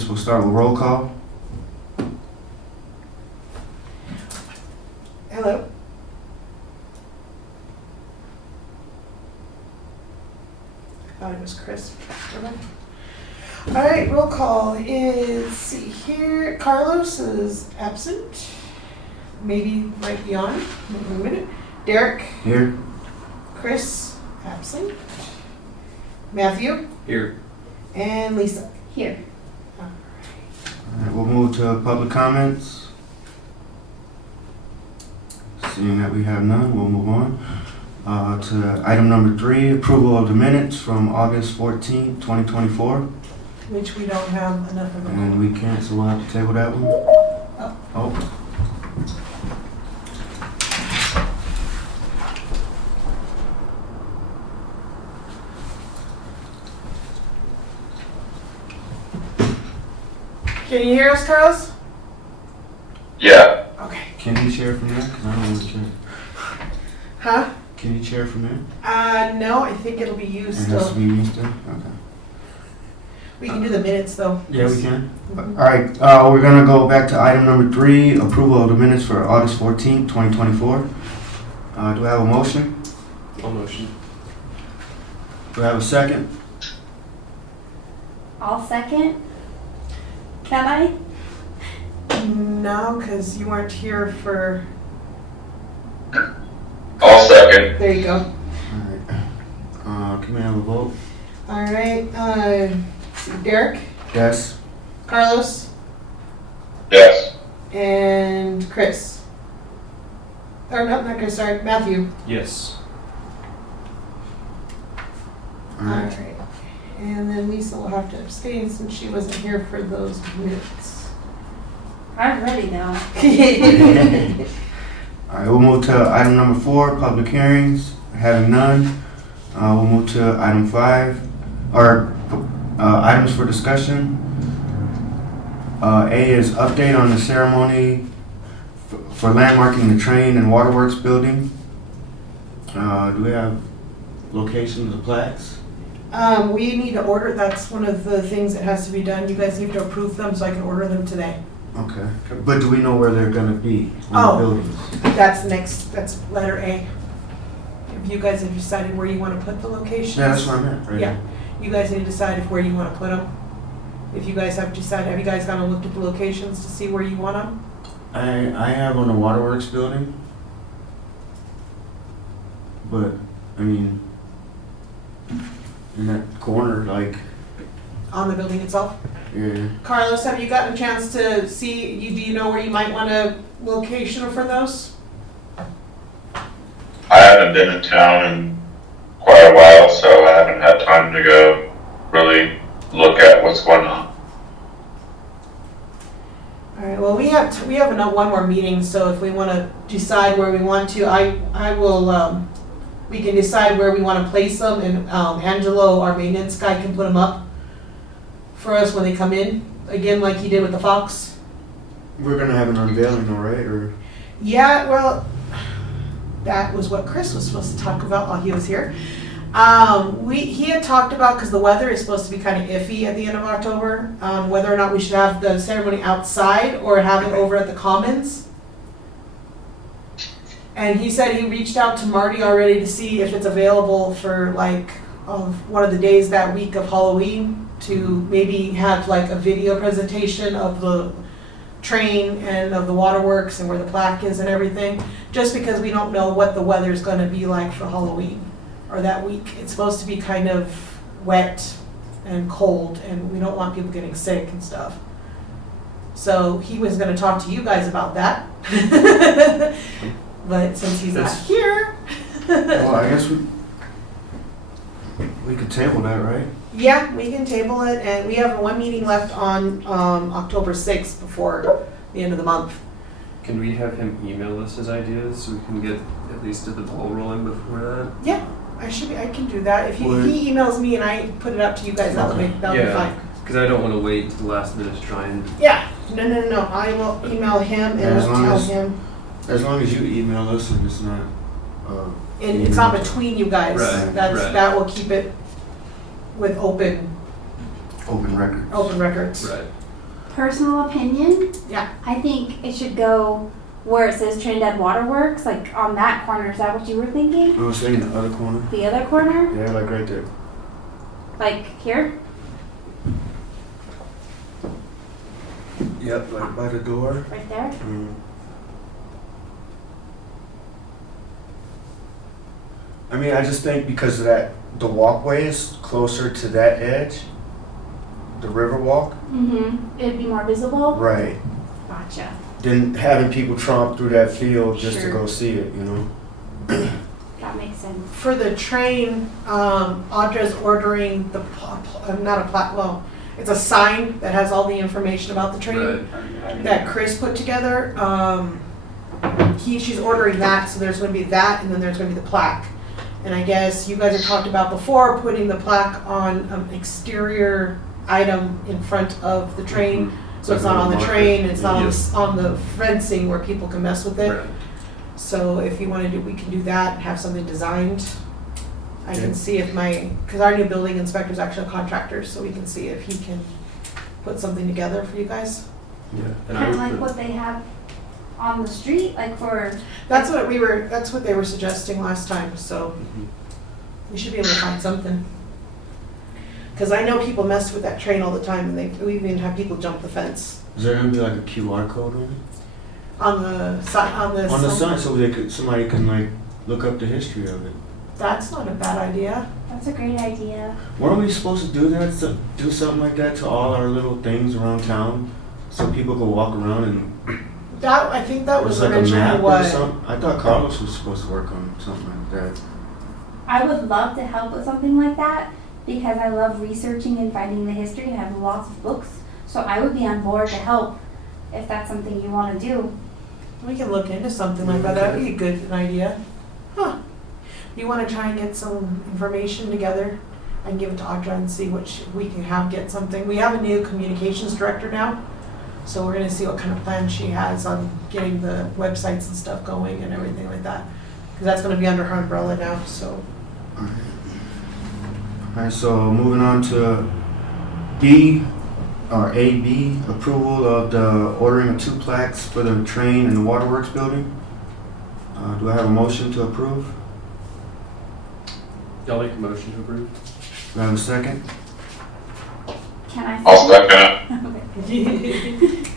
We'll start with roll call. Hello. I thought it was Chris. All right, roll call is, let's see here, Carlos is absent. Maybe might be on in a minute. Derek, Here. Chris, absent. Matthew, Here. and Lisa. Here. All right, we'll move to public comments. Seeing that we have none, we'll move on to item number 3, approval of the minutes from August 14th, 2024. Which we don't have enough of And them. we can't, so we'll have to table that one. Oh. Can you hear us, Carlos? Yeah. Okay. Can you chair from there? 'Cause I don't want to chair. Huh? Can you chair from there? No, I think it'll be you It has still. to be me still? Okay. We can do the minutes though. Yeah, we can. Mhm. All right, we're gonna go back to item number 3, approval of the minutes for August 14th, 2024. Do I have a motion? I'll motion. Do I have a second? I'll second. Can I? No, because you weren't here for, I'll second. there you go. All right. Can we have a vote? All right, Derek, Yes. Carlos, Yes. and Chris. Or no, not Chris, sorry, Matthew. Yes. All right. And then Lisa will have to abstain since she wasn't here for those minutes. I'm ready now. All right, we'll move to item number 4, public hearings. Having none, we'll move to item 5, or items for discussion. A is update on the ceremony for landmarking the train and waterworks building. Do we have locations of plaques? We need to order, that's one of the things that has to be done. You guys need to approve them so I can order them today. Okay, but do we know where they're gonna be Oh. on the buildings? That's letter A. If you guys have decided where you want to put the locations. Yeah, that's what I meant, right? Yeah, you guys need to decide if where you want to put them. If you guys have decided, have you guys gone and looked at the locations to see where you want them? I have on the waterworks building, but I mean, in that corner, like, On the building itself? yeah. Carlos, have you gotten a chance to see, do you know where you might want a location for those? I haven't been in town in quite a while, so I haven't had time to go really look at what's going on. All right, well, we have one more meeting, so if we want to decide where we want to, I will, we can decide where we want to place them, and Angelo, our maintenance guy, can put them up for us when they come in, again, like he did with the Fox. We're gonna have an unveiling, all right, or? Yeah, well, that was what Chris was supposed to talk about while he was here. He had talked about, because the weather is supposed to be kind of iffy at the end of October, whether or not we should have the ceremony outside or have it over at the Commons. And he said he reached out to Marty already to see if it's available for like one of the days that week of Halloween to maybe have like a video presentation of the train and of the waterworks and where the plaque is and everything, just because we don't know what the weather's going to be like for Halloween or that week. It's supposed to be kind of wet and cold, and we don't want people getting sick and stuff. So he was going to talk to you guys about that. But since he's not here. Well, I guess we could table that, right? Yeah, we can table it, and we have one meeting left on October 6th before the end of the month. Can we have him email us his ideas so we can get at least the ball rolling before that? Yeah, I can do that. If Would- he emails me and I put it up to you guys, that'll be fine. Because I don't want to wait to the last minute to try and. Yeah, no. I will email him and As long tell as- him. As long as you email us and it's not, And it's not between you guys. Right, That will keep it with open open records. records. Right. personal opinion, Yeah. I think it should go where it says Trinidad Waterworks, like on that corner. Is that what you were thinking? I was saying the other corner. The other corner? Yeah, like right there. Like here? Yep, like by the door. Right there? I mean, I just think because of that, the walkway is closer to that edge, the river walk. Mm-hmm. It'd be more visible? Right. Gotcha. Than having people tromp through that field just to Sure. go see it, you know? That makes sense. For the train, Audra's ordering the, not a plat, well, it's a sign that has all the information about the train that Chris put together. She's ordering that, so there's gonna be that, and then there's gonna be the plaque. And I guess you guys had talked about before putting the plaque on an exterior item in front of the train. So it's not on the train, it's not on the fencing where people can mess with it. Right. So if you wanna do, we can do that, have something designed. I Yeah. can see if cause our new building inspector's actually a contractor, so we can see if he can put something together for you guys. Yeah. And Kind of I like what they have on the street, like for. That's what they were suggesting last time, so we should be able to find something. Cause I know people mess with that train all the time, and we even have people jump the fence Is there gonna be like a QR code on it? on the sign, On the sign, so somebody can like look up the history of it. That's not a bad idea. That's a great idea. Weren't we supposed to do that, do something like that to all our little things around town? So people could walk around and, I think that it was was like a originally map or what. something? I thought Carlos was supposed to work on something like that. I would love to help with something like that because I love researching and finding the history and I have lots of books. So I would be on board to help if that's something you want to do. We can look into something like that. That'd be a good idea. Huh. You want to try and get some information together? I can give it to Audra and see we can get something. We have a new communications director now, so we're going to see what kind of plan she has on getting the websites and stuff going and everything like that. Because that's going to be under her umbrella now. So Alright, so moving on to B, or AB, approval of the ordering of 2 plaques for the train and the waterworks building. Do I have a motion to approve? Y'all make a motion to approve? Do I have a second? Can I? I'll second it.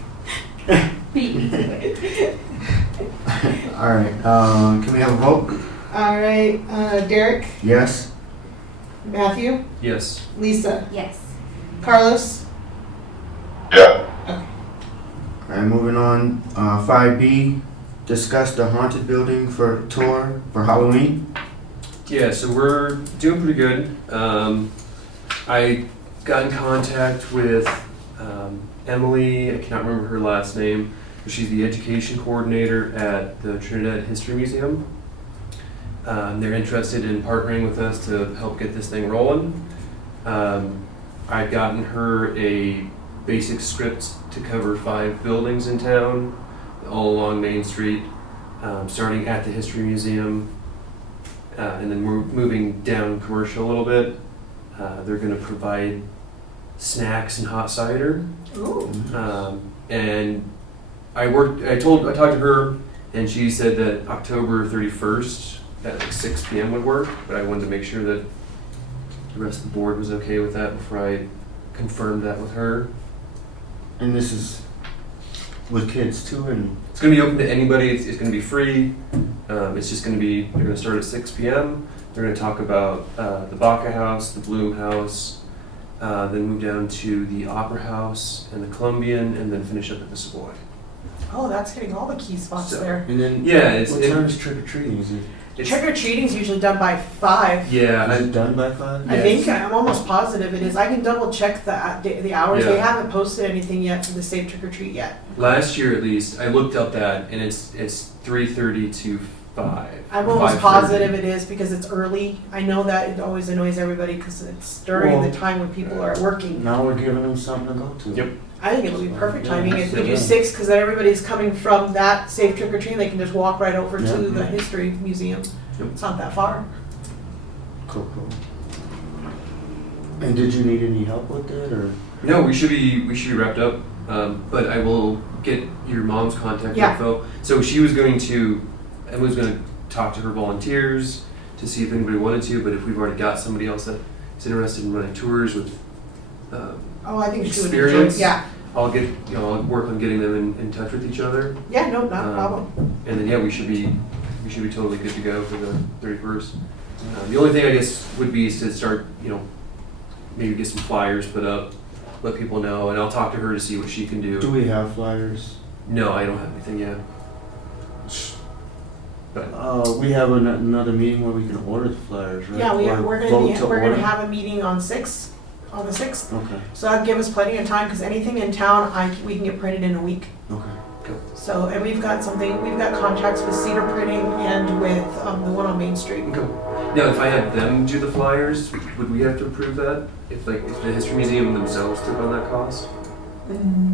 Okay. Beat. Alright, can we have a vote? all right, Derek, Yes? Matthew, Yes. Lisa, Yes. Carlos. Yeah. Alright, moving on, 5B, discuss the haunted building for tour for Halloween. Yeah, so we're doing pretty good. I got in contact with Emily, I cannot remember her last name, but she's the education coordinator at the Trinidad History Museum. They're interested in partnering with us to help get this thing rolling. I've gotten her a basic script to cover 5 buildings in town, all along Main Street, starting at the History Museum, and then we're moving down commercial a little bit. They're going to provide snacks and hot cider. Ooh. And I talked to her, and she said that October 31st at like 6 p.m. would work, but I wanted to make sure that the rest of the board was okay with that before I confirmed that with her. And this is with kids too, and It's going to be open to anybody. It's going to be free. It's just going to be, they're going to start at 6 p.m. They're going to talk about the Baca House, the Bloom House, then move down to the Opera House and the Columbian, and then finish up at the Savoy. Oh, that's hitting all the key spots So- there. and then Yeah, what time is trick or treating? Is it Trick or treating's usually done by 5. Yeah, is it done by 5? I Yes. think I'm almost positive it is. I can double check the hours. Yeah. They haven't posted anything yet for the Safe Trick or Treat yet. last year at least, I looked up that, and it's 3:30 to 5. I'm almost 5:30. positive it is because it's early. I know that it always annoys everybody because it's during Well- the time when people are working. Now we're giving them something to go to. Yep. I think it'll be perfect timing if we do Yeah. 6 because then everybody's coming from that Safe Trick or Treat. They can just walk right over Yeah. to the History Museum. Yep. It's not that far. Cool. And did you need any help with it, or? No, we should be wrapped up But I will get your mom's contact Yeah. info. So Emily was going to talk to her volunteers to see if anybody wanted to, but if we've already got somebody else that is interested in running tours with Oh, I think she would enjoy, experience, yeah, I'll I'll work on getting them in touch with each other. yeah, no, not a problem. And then, yeah, we should be totally good to go for the 31st. The only thing I guess would be is to start, maybe get some flyers put up, let people know, and I'll talk to her to see what she can do. Do we have flyers? No, I don't have anything yet. But We have another meeting where we can order the flyers, right? Yeah, Or we're vote to gonna order? have a meeting on the 6th. Okay, So that'll give us plenty of time, because anything in town, we can get printed in a week. okay. So, and we've got contracts with Cedar Printing and with the one on Main Street. okay. Now, if I had them do the flyers, would we have to approve that? If the History Museum themselves took on that cost?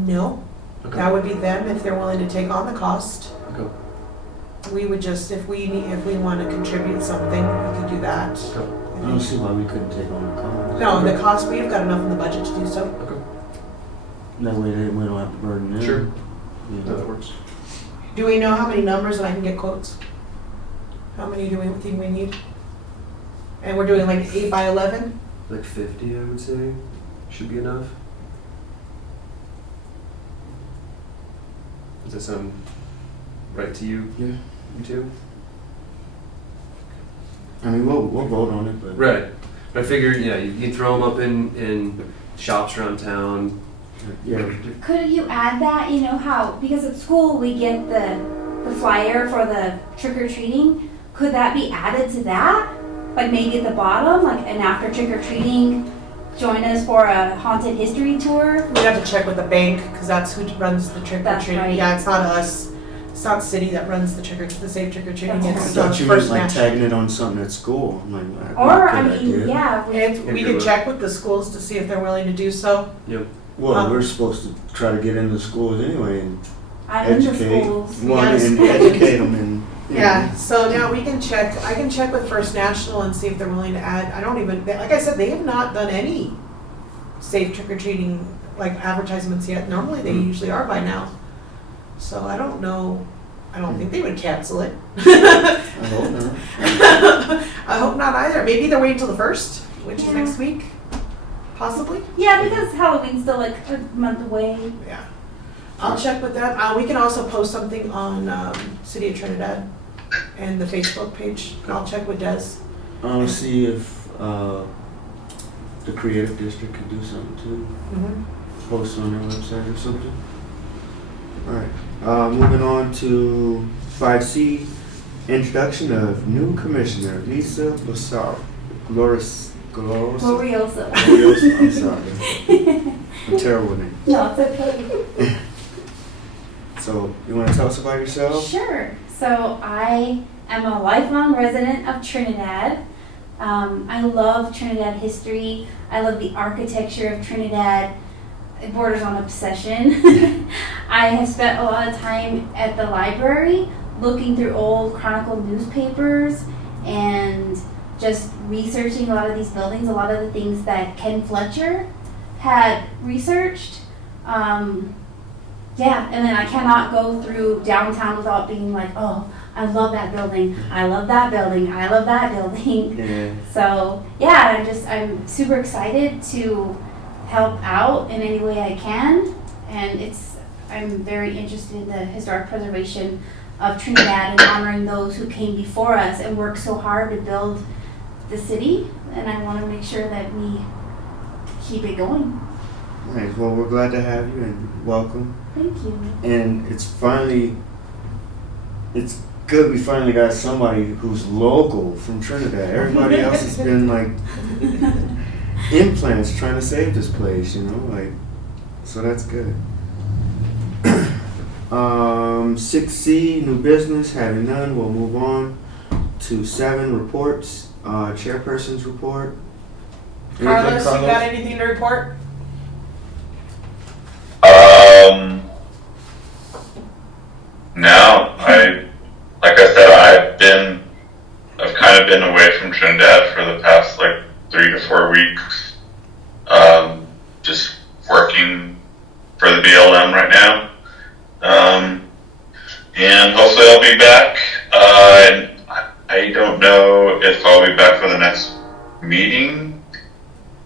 No, Okay. that would be them if they're willing to take on the cost. Okay. We would just, if we want to contribute something, we could do that. I don't see why we couldn't take on the cost. No, the cost, we've got enough in the budget to do so. Okay. That way we don't have to burden them. Sure. You No, know. that works. Do we know how many numbers and I can get quotes? How many do we think we need? And we're doing like 8 by 11? Like 50, I would say, should be enough. Does that sound right to you? Yeah. You too? I mean, we'll vote on it, but. Right. But I figured, you can throw them up in shops around town. Yeah. Could you add that, how, because at school we get the flyer for the trick or treating, could that be added to that? Like maybe at the bottom, like, and after trick or treating, join us for a haunted history tour? We'd have to check with the bank, because that's who runs the trick or That's treating. right. Yeah, it's not us. It's not the city that runs the safe trick or treating. That's I It's thought you meant First like National. tagging it on something at school. I'm like, that's Or, not a I good mean, idea. yeah, And we could check with the schools to see if they're willing to do so. Yep. Well, we're supposed to try to get into schools anyway and I'm in the educate. schools. Well, Yes. and educate them and. Yeah, so now I can check with First National and see if they're willing to add. Like I said, they have not done any safe trick or treating like advertisements yet. Normally they usually are by now. So I don't know. I don't think they would cancel it. I hope not. I hope not either. Maybe they're waiting till the 1st, which is Yeah. next week, possibly. Yeah, because Halloween's still like a month away. Yeah, I'll check with them. We can also post something on City of Trinidad and the Facebook page. I'll check with Des. I'll see if the creative district could do something too. Mm-hmm. Post on their website or something. Alright, moving on to 5C, introduction of new commissioner, Lisa Gloriosa. Gloriosa. Gloriosa, I'm sorry. A terrible name. No, it's okay. So, you want to tell us about yourself? Sure. So I am a lifelong resident of Trinidad. I love Trinidad history. I love the architecture of Trinidad. It borders on obsession. I have spent a lot of time at the library looking through old Chronicle newspapers and just researching a lot of these buildings, a lot of the things that Ken Fletcher had researched. Yeah, and then I cannot go through downtown without being like, oh, I love that building, I love that building, I love that building. Yeah. So yeah, I'm super excited to help out in any way I can, and I'm very interested in the historic preservation of Trinidad and honoring those who came before us and worked so hard to build the city, and I want to make sure that we keep it going. Alright, well, we're glad to have you and welcome. Thank you. And it's good we finally got somebody who's local from Trinidad. Everybody else has been like implants trying to save this place, so that's good. 6C, new business, having none, we'll move on to 7, reports, chairperson's report. Anything, Carlos, you got anything to report? No, like I said, I've kind of been away from Trinidad for the past 3 to 4 weeks. Just working for the BLM right now. And hopefully I'll be back. And I don't know if I'll be back for the next meeting.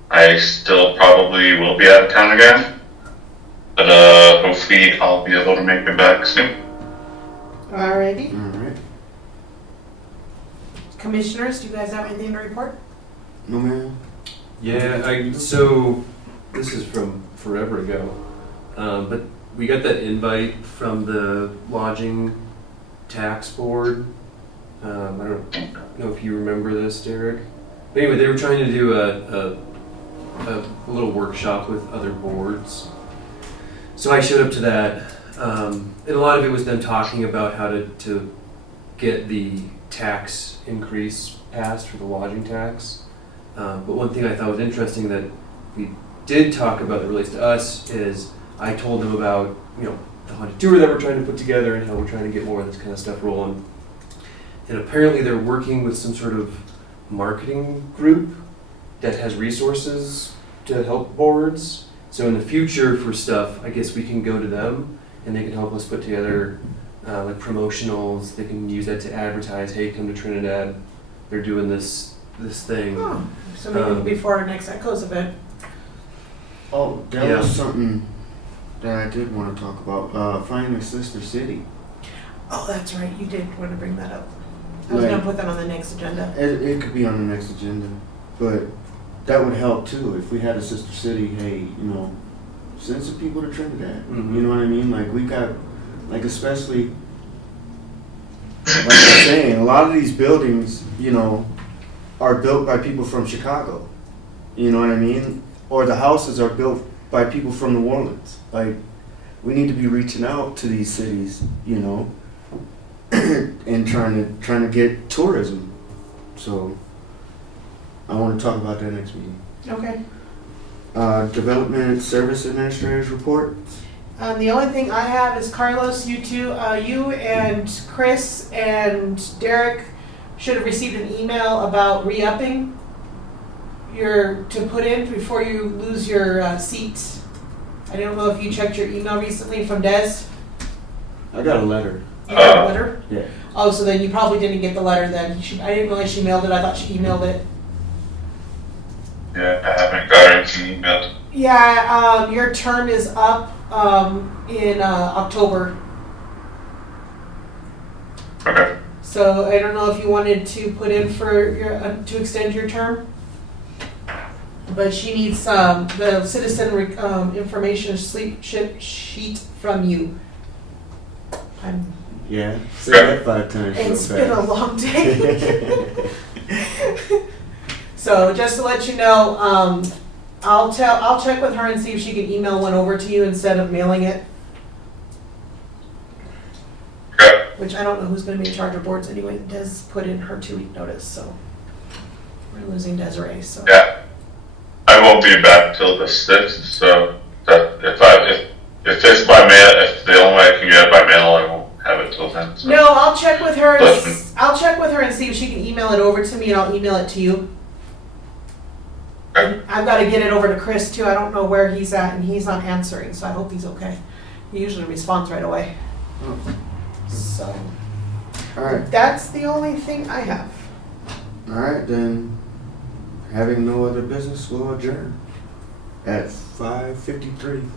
I still probably will be out of town again. But hopefully I'll be able to make it back soon. Alrighty. All right. Commissioners, do you guys have anything to report? No, ma'am. Yeah, so this is from forever ago, but we got that invite from the lodging tax board. I don't know if you remember this, Derek. But anyway, they were trying to do a little workshop with other boards. So I showed up to that, and a lot of it was them talking about how to get the tax increase passed for the lodging tax. But one thing I thought was interesting that we did talk about that relates to us is I told them about, the haunted tour that we're trying to put together and how we're trying to get more of this kind of stuff rolling. And apparently they're working with some sort of marketing group that has resources to help boards. So in the future for stuff, I guess we can go to them and they can help us put together like promotionals. They can use that to advertise, hey, come to Trinidad. They're doing this thing. Oh, so maybe before our next Echoes event. Oh, that Yeah. was something that I did want to talk about. Finding a sister city. Oh, that's right, you did want to bring that up. I was gonna put that on the next agenda. It could be on the next agenda, but that would help too if we had a sister city. Hey, send some people to Trinidad. Mhm. You know what I mean? Like we got, like especially, like I'm saying, a lot of these buildings, are built by people from Chicago. You know what I mean? Or the houses are built by people from New Orleans. Like we need to be reaching out to these cities, and trying to get tourism. So I want to talk about that next meeting. Okay. Development Service Administrator's report. The only thing I have is Carlos, you and Chris and Derek should have received an email about re-upping to put in before you lose your seat. I don't know if you checked your email recently from Des. I got a letter. You got a letter? Yeah. Oh, so then you probably didn't get the letter then. I didn't realize she mailed it. I thought she emailed it. Yeah, I haven't got anything emailed. Yeah, your term is up in October. Okay. So I don't know if you wanted to put in for to extend your term. But she needs the citizen information sheet from you. Yeah. Say that 5 times. It's real been a fast. long day. So just to let you know, I'll check with her and see if she can email one over to you instead of mailing it. Okay. Which I don't know who's going to be in charge of boards anyway. Des put in her 2-week notice, so we're losing Desiree. So Yeah. I won't be back till the 6th, so that if it's by mail, if the only way I can get it by mail, I won't have it till then. So. no, I'll check with her. Listen. I'll check with her and see if she can email it over to me, and I'll email it to you. Okay. And I've got to get it over to Chris too. I don't know where he's at, and he's not answering, so I hope he's okay. He usually responds right away. Oh, So all right. that's the only thing I have. All right, then. Having no other business, we'll adjourn at 5:53.